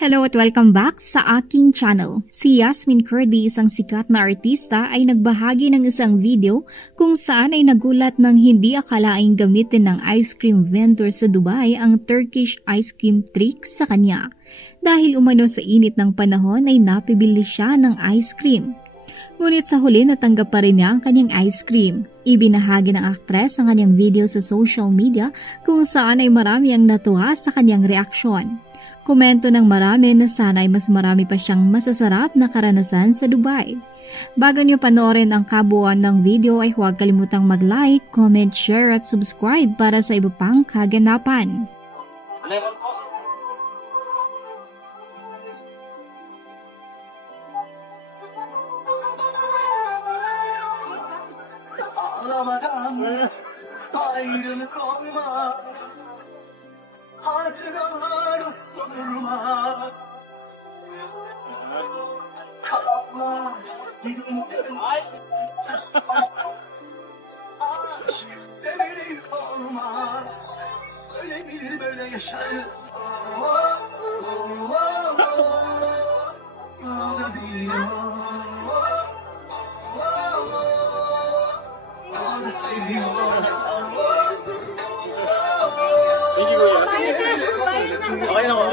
Hello at welcome back sa aking channel. Si Yasmin Curdy, isang sikat na artista, ay nagbahagi ng isang video kung saan ay nagulat ng hindi akalaing gamitin ng ice cream vendor sa Dubai ang Turkish ice cream trick sa kanya. Dahil umano sa init ng panahon ay napibili siya ng ice cream. Ngunit sa huli natanggap pa rin niya ang kanyang ice cream. Ibinahagi ng aktres ang kanyang video sa social media kung saan ay marami ang natuwa sa kanyang reaksyon. Komento ng marami na sana ay mas marami pa siyang masasarap na karanasan sa Dubai. Bago niyo panoorin ang kabuuan ng video ay huwag kalimutang mag-like, comment, share at subscribe para sa iba pang kaganapan. Hatıralar sorma. Allah aşk severek olmaz. Söylebilir böyle yaşar. Okay lang, okay.